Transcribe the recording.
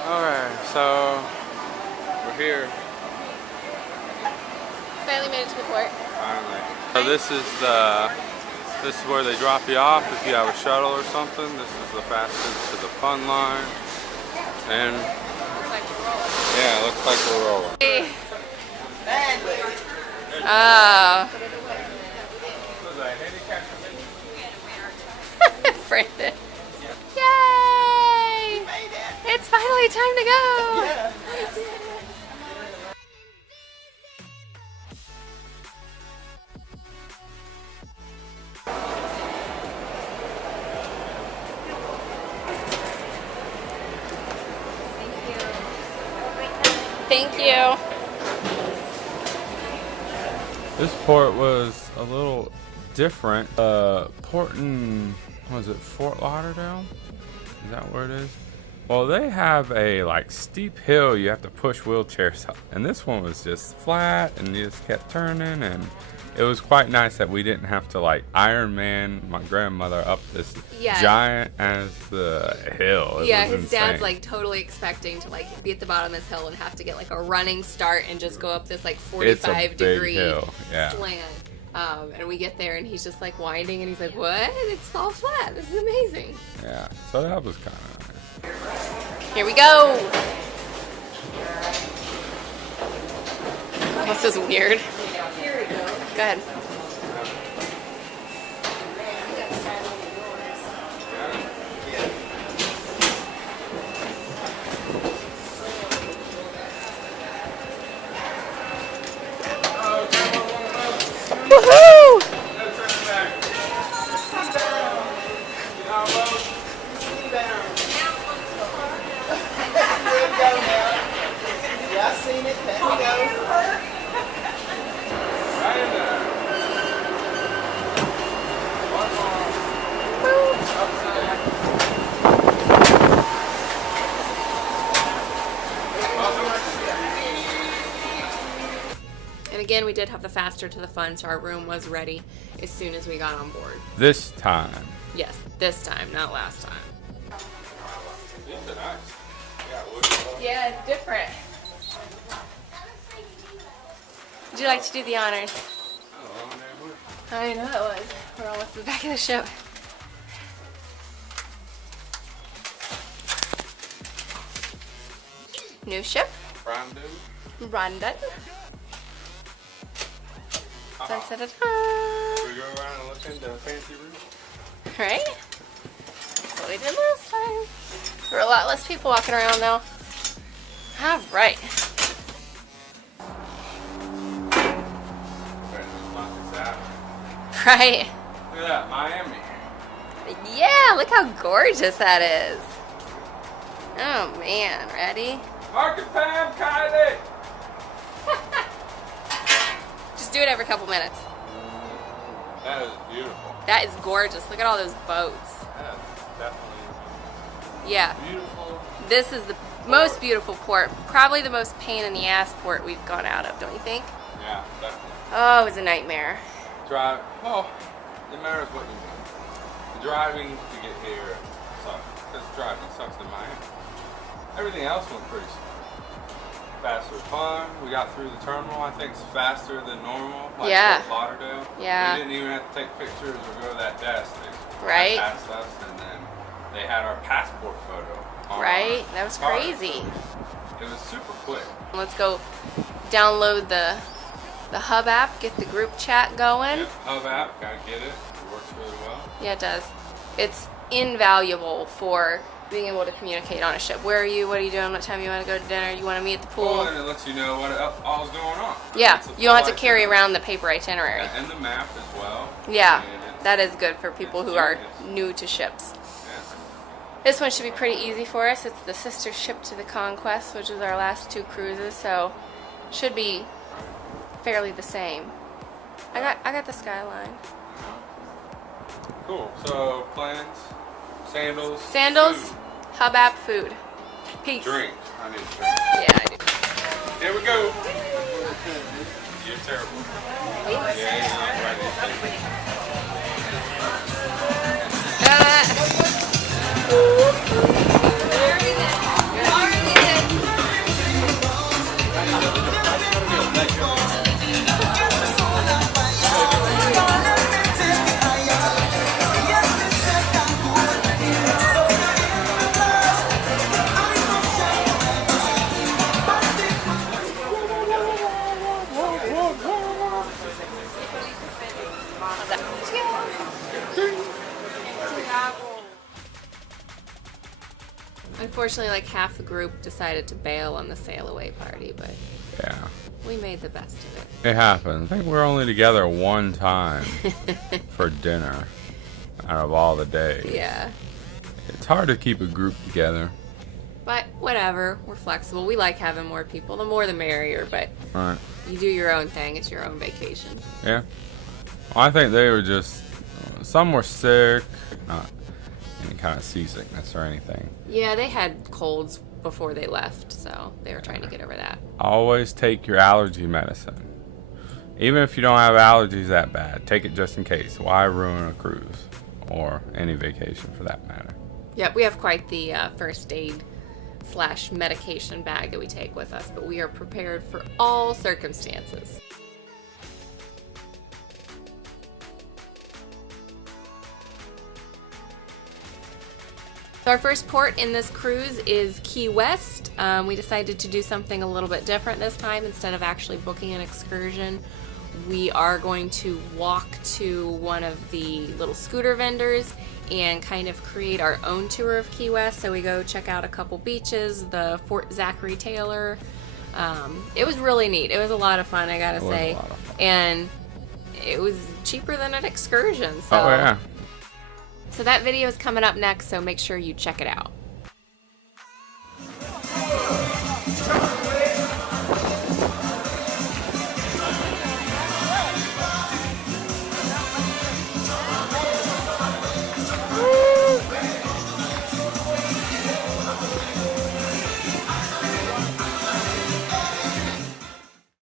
Alright, so we're here. Finally made it to the port. Finally. So this is where they drop you off if you have a shuttle or something. This is the fastest to the fun line. And Looks like we're rolling. yeah, it looks like we're rolling. Hey. Oh. Brandon. Yay! It's finally time to go! Yeah. Thank you. This port was a little different. Port in, was it Fort Lauderdale? Is that where it is? Well, they have a like steep hill you have to push wheelchairs up. And this one was just flat and you just kept turning, and it was quite nice that we didn't have to like Iron Man my grandmother up this giant as the hill. It Yeah, was his insane. dad's like totally expecting to like be at the bottom of this hill and have to get like a running start and just go up this like 45-degree hill. Yeah. slant. And we get there and he's just like winding and he's like, "What? It's all flat. This is amazing." Yeah, so that was kind of nice. Here we go. This is weird. Here we go. Go ahead. Woohoo! Yeah, I seen it. Let me go. And again, we did have the faster to the fun, so our room was ready as soon as we got on board. This time. Yes, this time, not last time. These are nice. Yeah, it's different. Would you like to do the honors? I know it was. We're almost at the back of the ship. New ship. Brandon. Dun, dun, dun, dun. We go around and look into a fancy room. Right? That's what we did last time. There were a lot less people walking around now. All right. Right. Look at that, Miami. Yeah, look how gorgeous that is. Oh man, ready? Mark and Pam, Kylie. Just do it every couple minutes. That is beautiful. That is gorgeous. Look at all those boats. That is definitely Yeah. beautiful. This is the most beautiful port. Probably the most pain in the ass port we've gone out of, don't you think? Yeah, definitely. Oh, it was a nightmare. Drive. Well, it matters what you do. The driving to get here sucks. Because driving sucks in Miami. Everything else went pretty smooth. Faster fun. We got through the terminal. I think it's faster than normal. Like Yeah. Fort Lauderdale. Yeah. We didn't even have to take pictures or go to that desk. They Right. passed us, and then they had our passport photo. On Right? our That was card. crazy. It was super quick. Let's go download the Hub app, get the group chat going. Yep, Hub app, gotta get it. It works really well. Yeah, it does. It's invaluable for being able to communicate on a ship. Where are you? What are you doing? What time you want to go to dinner? You want to meet at the pool? Well, and it lets you know what all's going on. Yeah, It's a you don't have to full carry itinerary. around the paper itinerary. And the map as well. Yeah, And it's- that is good for people who are genius. new to ships. yeah. This one should be pretty easy for us. It's the sister ship to the Conquest, which was our last two cruises, so should be fairly the same. I got the Skyline. Cool. So plans, sandals, Sandals, food, Hub app, food. Peace. drink. I need a drink. Yeah, I do. Here we go. You're terrible. Thanks. Yeah, you're not right. Ah. unfortunately, like half the group decided to bail on the sail away party, but Yeah. we made the best of it. It happened. I think we were only together one time for dinner out of all the days. Yeah. It's hard to keep a group together. But whatever, we're flexible. We like having more people. The more the merrier, but Right. you do your own thing. It's your own vacation. Yeah. Well, I think they were just, some were sick, not any kind of seasickness or anything. Yeah, they had colds before they left, so they were trying to get over that. Always take your allergy medicine. Even if you don't have allergies that bad, take it just in case. Why ruin a cruise or any vacation for that matter? Yep, we have quite the first aid / medication bag that we take with us, but we are prepared for all circumstances. So our first port in this cruise is Key West. We decided to do something a little bit different this time. Instead of actually booking an excursion, we are going to walk to one of the little scooter vendors and kind of create our own tour of Key West. So we go check out a couple beaches, the Fort Zachary Taylor. It was really neat. It was a lot of fun, I gotta say. And it was cheaper than an excursion. So. Oh, yeah. So that video is coming up next, so make sure you check it out.